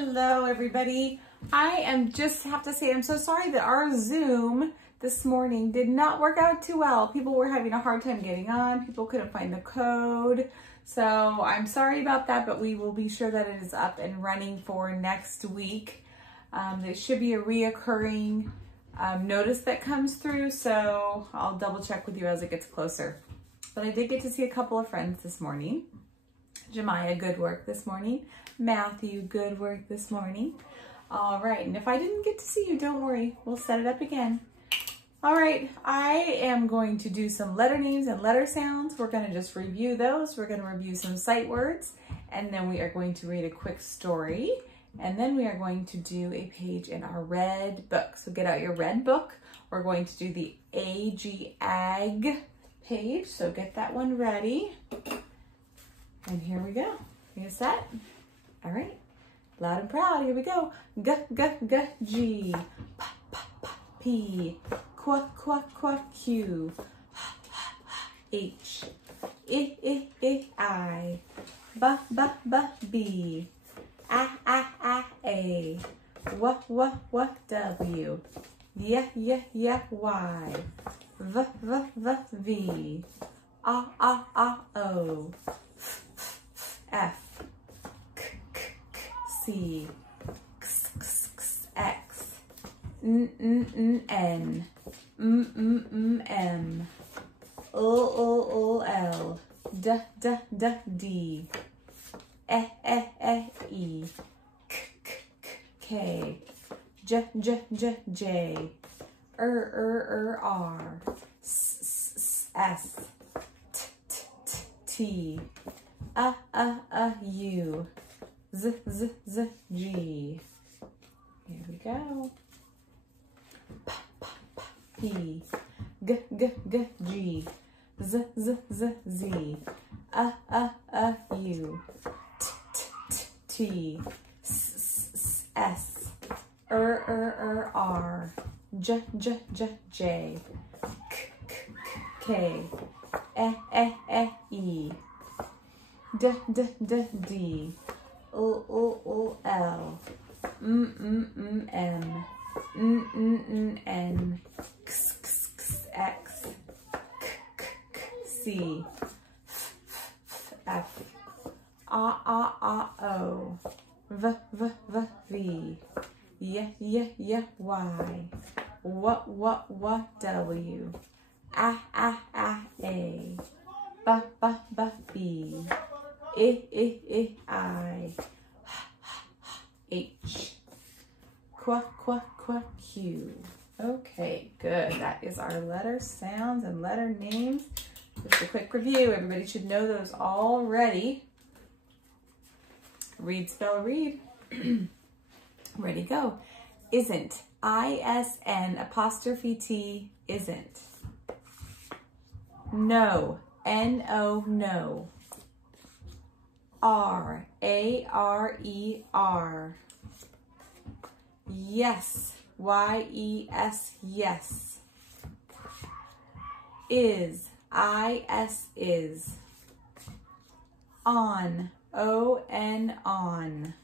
Hello, everybody. I have to say, I'm so sorry that our Zoom this morning did not work out too well. People were having a hard time getting on. People couldn't find the code. So I'm sorry about that, but we will be sure that it is up and running for next week. There should be a reoccurring notice that comes through, so I'll double check with you as it gets closer. But I did get to see a couple of friends this morning. Jemiah, good work this morning. Matthew, good work this morning. All right, and if I didn't get to see you, don't worry. We'll set it up again. All right, I am going to do some letter names and letter sounds. We're gonna just review those. We're gonna review some sight words, and then we are going to read a quick story, and then we are going to do a page in our red book. So get out your red book. We're going to do the AG Ag page, so get that one ready. And here we go. You set? All right. Loud and proud. Here we go. G, G, G, G. P, P, P, P. Qu, Qu, Qu, Q. H. I, I. B, B, B, B. A. W, W. Y, V, V. O. F, K, K, K, C, X, X, X, X, N, N, M, L, D, D, D, D, E, E, K, K, K, J, J, J, J, R, S, T, T, T, U, Z, Z, Z, G. Here we go. P, P, P, G, G, G, G. Z, Z, Z, Z. U, T, T, T, S, R, J, J, J, J. K, K, E. D, D, D, D, L, M, N, X, X, K, C, F, O, V, V, Y, W, A, B, I, H, Q, Q. Okay, good. That is our letter sounds and letter names. Just a quick review. Everybody should know those already. Read, spell, read. Ready, go. Isn't. ISN''T, isn't. No. NO, no. R, ARER. Yes, YES, yes. Is, IS, is. On, ON, on.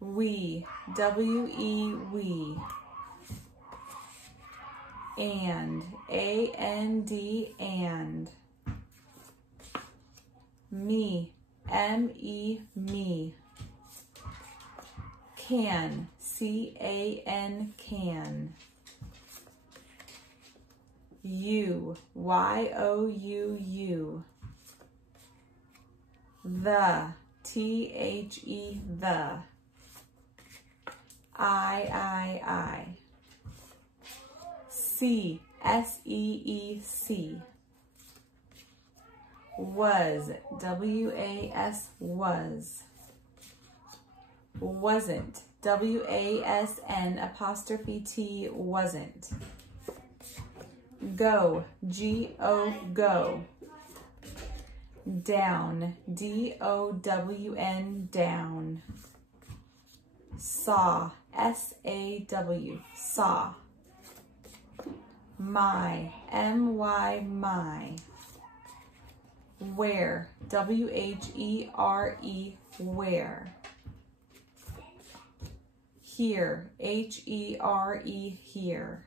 We, WE, we. And, AND, and. Me, ME, me. Can, CAN, can. You, YOU. The, THE, the. I. See, SEEC. Was, WAS, was. Wasn't, WASN''T, wasn't. Go, GO, go. Down, DOWN, down. Saw, SAW, saw. My, MY, my. Where, WHERE, where. Here, H-E-R-E, here.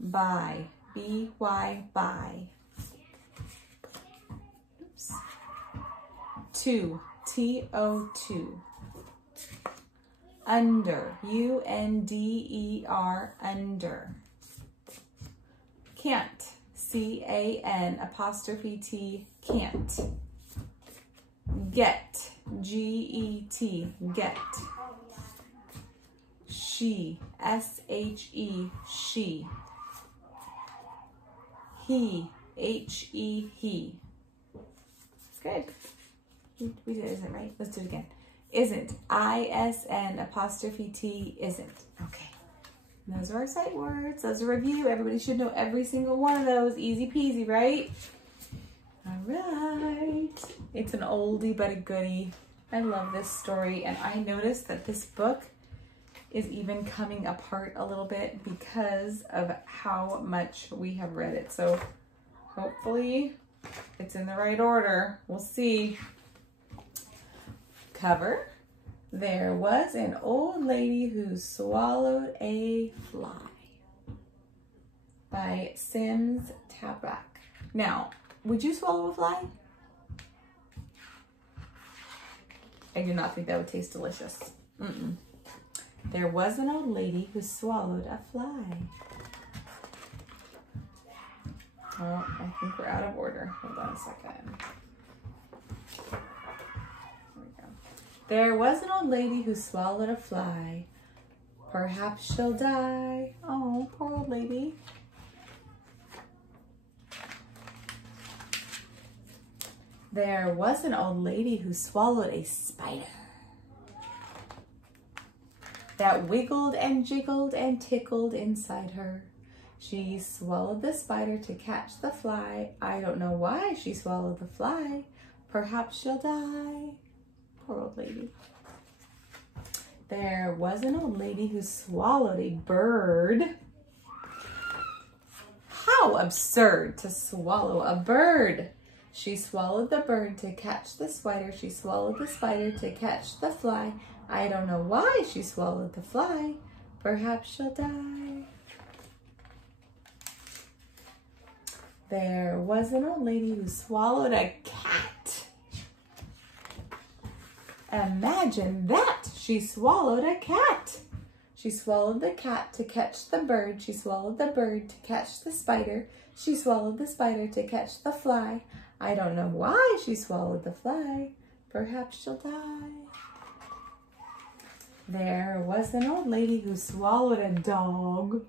By, B-Y, by. Oops. To, T-O-2. Under, U-N-D-E-R, under. Can't, C-A-N apostrophe T, can't. Get, G-E-T, get. She, S-H-E, she. He, H-E, he. Good. We did it, isn't right? Let's do it again. Isn't, I-S-N apostrophe T, isn't. Okay. And those are our sight words. Those are review. Everybody should know every single one of those. Easy peasy, right? All right. It's an oldie but a goodie. I love this story, and I noticed that this book is even coming apart a little bit because of how much we have read it. So hopefully it's in the right order. We'll see. Cover. There was an old lady who swallowed a fly. By Simms Tapback. Now, would you swallow a fly? I do not think that would taste delicious. Mm-mm. There was an old lady who swallowed a fly. Oh, I think we're out of order. Hold on a second. There we go. There was an old lady who swallowed a fly. Perhaps she'll die. Oh, poor old lady. There was an old lady who swallowed a spider that wiggled and jiggled and tickled inside her. She swallowed the spider to catch the fly. I don't know why she swallowed the fly. Perhaps she'll die. Poor old lady. There was an old lady who swallowed a bird. How absurd to swallow a bird. She swallowed the bird to catch the spider. She swallowed the spider to catch the fly. I don't know why she swallowed the fly. Perhaps she'll die. There was an old lady who swallowed a cat. Imagine that! She swallowed a cat. She swallowed the cat to catch the bird. She swallowed the bird to catch the spider. She swallowed the spider to catch the fly. I don't know why she swallowed the fly. Perhaps she'll die. There was an old lady who swallowed a dog.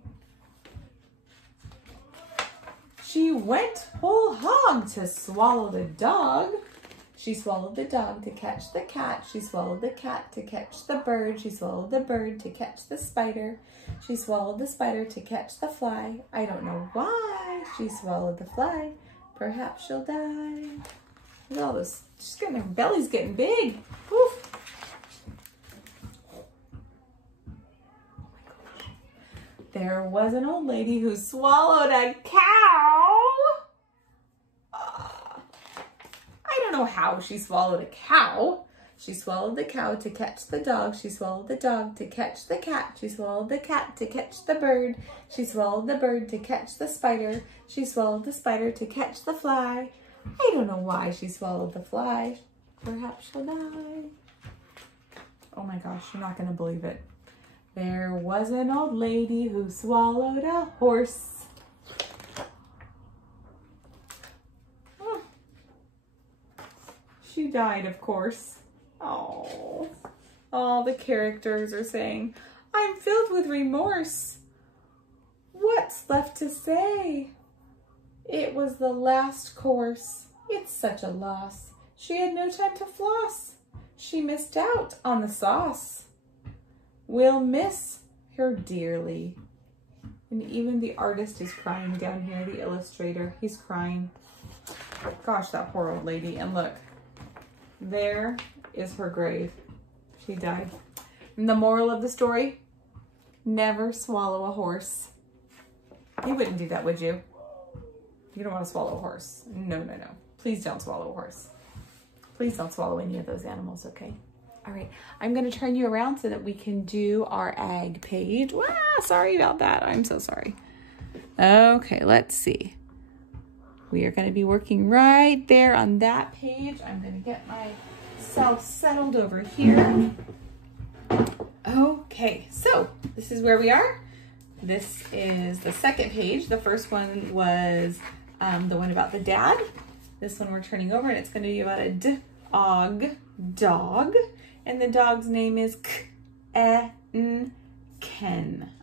She went whole hog to swallow the dog. She swallowed the dog to catch the cat. She swallowed the cat to catch the bird. She swallowed the bird to catch the spider. She swallowed the spider to catch the fly. I don't know why she swallowed the fly. Perhaps she'll die. Look at all this. She's getting, her belly's getting big. Woof. There was an old lady who swallowed a cow. I don't know how she swallowed a cow. She swallowed the cow to catch the dog. She swallowed the dog to catch the cat. She swallowed the cat to catch the bird. She swallowed the bird to catch the spider. She swallowed the spider to catch the fly. I don't know why she swallowed the fly. Perhaps she'll die. Oh my gosh, you're not going to believe it. There was an old lady who swallowed a horse. She died, of course. Oh, all the characters are saying, I'm filled with remorse. What's left to say? It was the last course. It's such a loss. She had no time to floss. She missed out on the sauce. We'll miss her dearly. And even the artist is crying down here, the illustrator, he's crying. Gosh, that poor old lady. And look, there is her grave. She died. And the moral of the story, never swallow a horse. You wouldn't do that, would you? You don't want to swallow a horse. No, no, no. Please don't swallow a horse. Please don't swallow any of those animals, okay? All right, I'm gonna turn you around so that we can do our ag page. Wow, sorry about that. I'm so sorry. Okay, let's see. We are gonna be working right there on that page. I'm gonna get myself settled over here. Okay, so this is where we are. This is the second page. The first one was the one about the dad. This one we're turning over and it's gonna be about a dog. And the dog's name is Ken.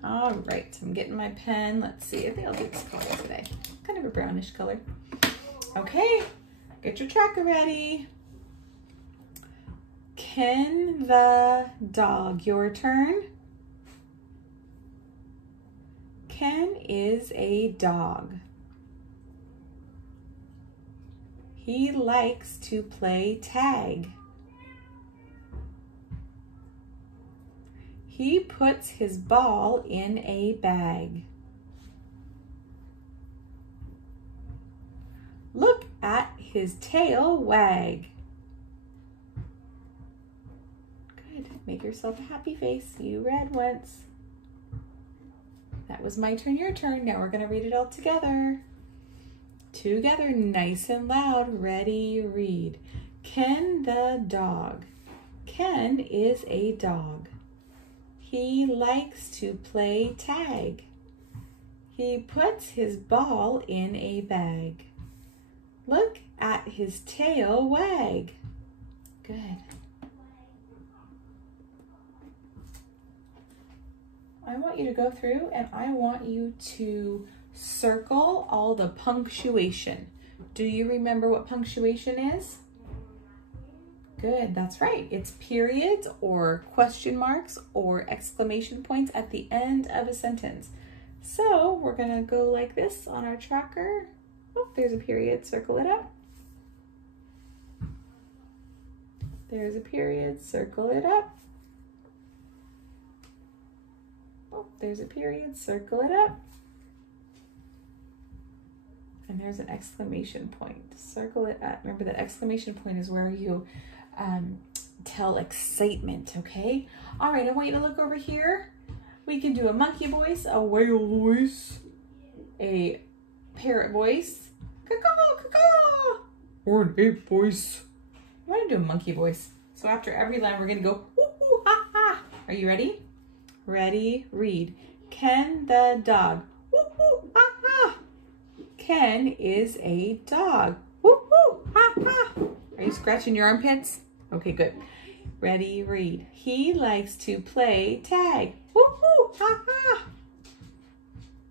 All right, I'm getting my pen. Let's see, I think I'll do this color today. Kind of a brownish color. Okay, get your tracker ready. Ken the dog, your turn. Ken is a dog. He likes to play tag. He puts his ball in a bag. Look at his tail wag. Good. Make yourself a happy face. You read once. That was my turn, your turn. Now we're going to read it all together. Together, nice and loud. Ready, read. Ken the dog. Ken is a dog. He likes to play tag. He puts his ball in a bag. Look at his tail wag. Good. I want you to go through and I want you to circle all the punctuation. Do you remember what punctuation is? Good, that's right. It's periods or question marks or exclamation points at the end of a sentence. So we're gonna go like this on our tracker. Oh, there's a period, circle it up. There's a period, circle it up. Oh, there's a period, circle it up. And there's an exclamation point, circle it up. Remember that exclamation point is where you tell excitement, okay? All right, I want you to look over here. We can do a monkey voice, a whale voice, a parrot voice, caw-caw, caw-caw, or an ape voice. I want to do a monkey voice. So after every line, we're gonna go, ooh, ooh, ha, ha. Are you ready? Ready, read. Ken the dog, ooh, ooh, ha, ha. Ken is a dog, ooh, ooh, ha, ha. Are you scratching your armpits? Okay, good. Ready, read. He likes to play tag. Woo-hoo, ha-ha.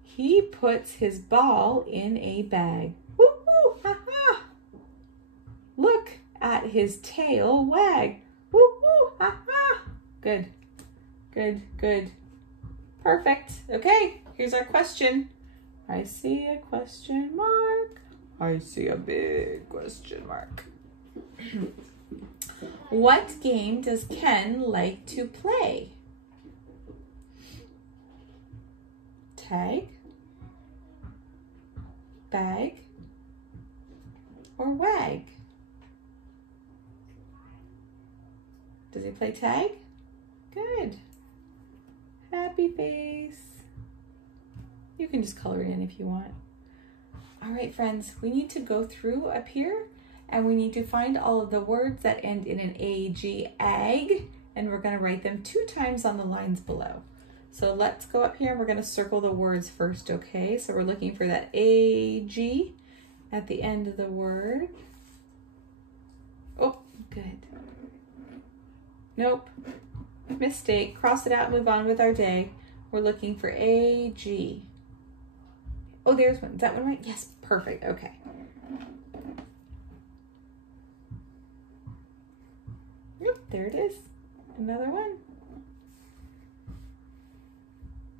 He puts his ball in a bag. Woo-hoo, ha-ha. Look at his tail wag. Woo-hoo, ha-ha. Good, good, good. Perfect. Okay, here's our question. I see a question mark. I see a big question mark. What game does Ken like to play? Tag, bag, or wag? Does he play tag? Good. Happy face. You can just color it in if you want. All right, friends, we need to go through up here and we need to find all of the words that end in an AG, ag, and we're gonna write them 2 times on the lines below. So let's go up here and we're gonna circle the words first, okay? So we're looking for that AG at the end of the word. Oh, good. Nope, mistake, cross it out, move on with our day. We're looking for AG. Oh, there's one, is that one right? Yes, perfect, okay. Yep, there it is. Another one.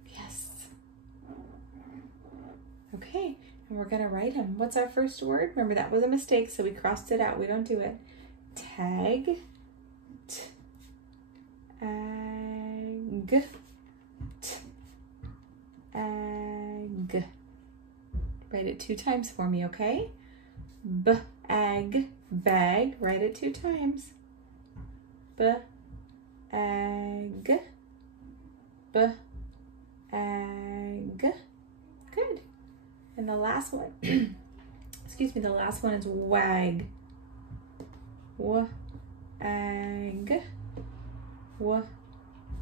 Yes. Okay, and we're gonna write them. What's our first word? Remember that was a mistake, so we crossed it out. We don't do it. Tag. Ag. Ag. Write it 2 times for me, okay? B-ag, bag. Write it 2 times. B-ag. egg, b, egg. Good. And the last one, excuse me, the last one is wag. W, egg, w,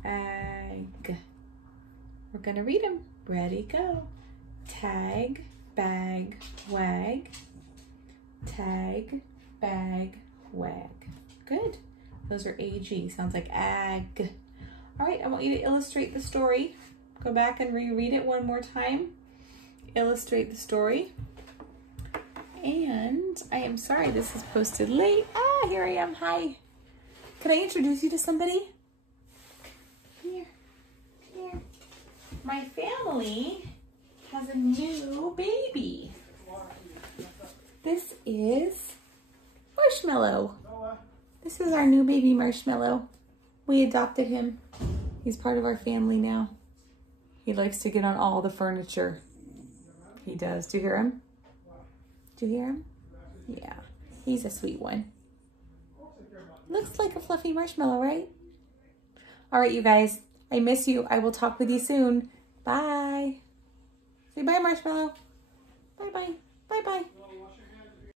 egg. We're gonna read them. Ready, go. Tag, bag, wag. Tag, bag, wag. Good. Those are AG. Sounds like ag. All right, I want you to illustrate the story. Go back and reread it one more time. Illustrate the story. And I am sorry this is posted late. Ah, here I am. Hi. Can I introduce you to somebody? Here. Here. My family has a new baby. This is Marshmallow. This is our new baby Marshmallow. We adopted him. He's part of our family now. He likes to get on all the furniture. He does. Do you hear him? Do you hear him? Yeah, he's a sweet one. Looks like a fluffy marshmallow, right? All right, you guys. I miss you. I will talk with you soon. Bye. Say bye, Marshmallow. Bye-bye. Bye-bye.